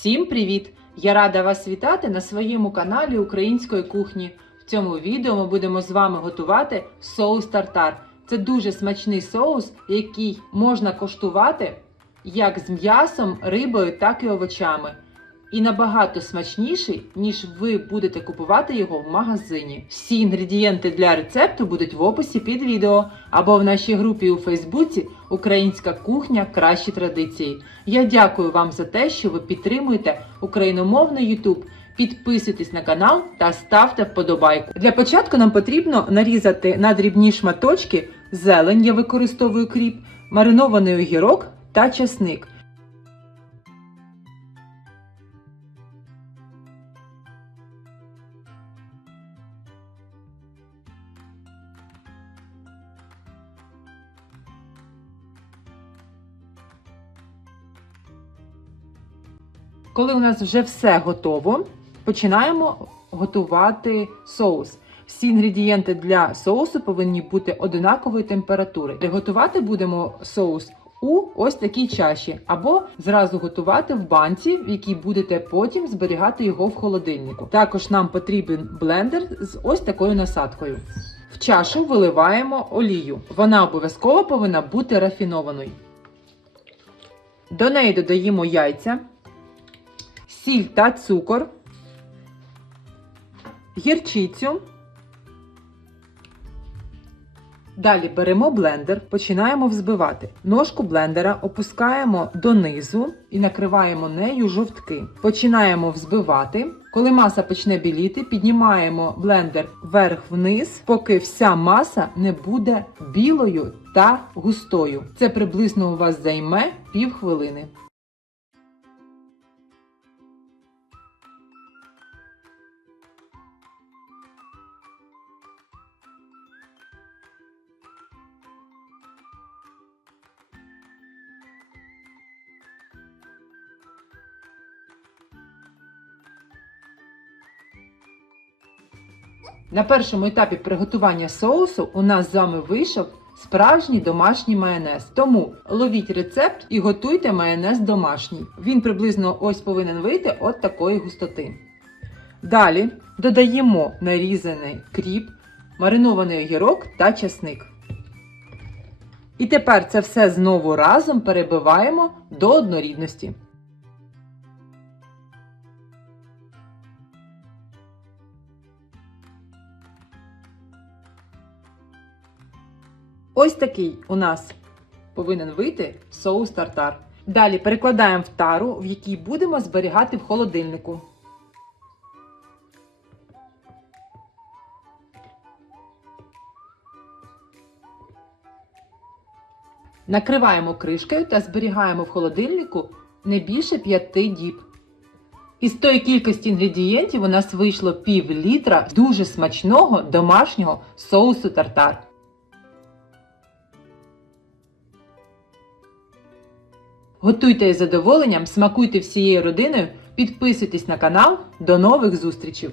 Всім привіт! Я рада вас вітати на своєму каналі української кухні. В цьому відео ми будемо з вами готувати соус тартар. Це дуже смачний соус, який можна коштувати як з м'ясом, рибою, так і овочами. І набагато смачніший, ніж ви будете купувати його в магазині. Всі інгредієнти для рецепту будуть в описі під відео або в нашій групі у Фейсбуці Українська кухня кращі традиції. Я дякую вам за те, що ви підтримуєте україномовний YouTube. Підписуйтесь на канал та ставте вподобайку. Для початку нам потрібно нарізати на дрібні шматочки зелень, я використовую кріп, маринований огірок та часник. Коли у нас вже все готово, починаємо готувати соус. Всі інгредієнти для соусу повинні бути одинакової температури. Готувати будемо соус у ось такій чаші, або зразу готувати в банці, в якій будете потім зберігати його в холодильнику. Також нам потрібен блендер з ось такою насадкою. В чашу виливаємо олію. Вона обов'язково повинна бути рафінованою. До неї додаємо яйця сіль та цукор, гірчицю. Далі беремо блендер, починаємо взбивати. Ножку блендера опускаємо донизу і накриваємо нею жовтки. Починаємо взбивати. Коли маса почне біліти, піднімаємо блендер вверх-вниз, поки вся маса не буде білою та густою. Це приблизно у вас займе півхвилини. На першому етапі приготування соусу у нас з вами вийшов справжній домашній майонез. Тому ловіть рецепт і готуйте майонез домашній. Він приблизно ось повинен вийти от такої густоти. Далі додаємо нарізаний кріп, маринований огірок та часник. І тепер це все знову разом перебиваємо до однорідності. Ось такий у нас повинен вийти соус тартар. Далі перекладаємо в тару, в якій будемо зберігати в холодильнику. Накриваємо кришкою та зберігаємо в холодильнику не більше 5 діб. Із тої кількості інгредієнтів у нас вийшло пів літра дуже смачного домашнього соусу тартар. Готуйте із задоволенням, смакуйте всією родиною, підписуйтесь на канал. До нових зустрічей!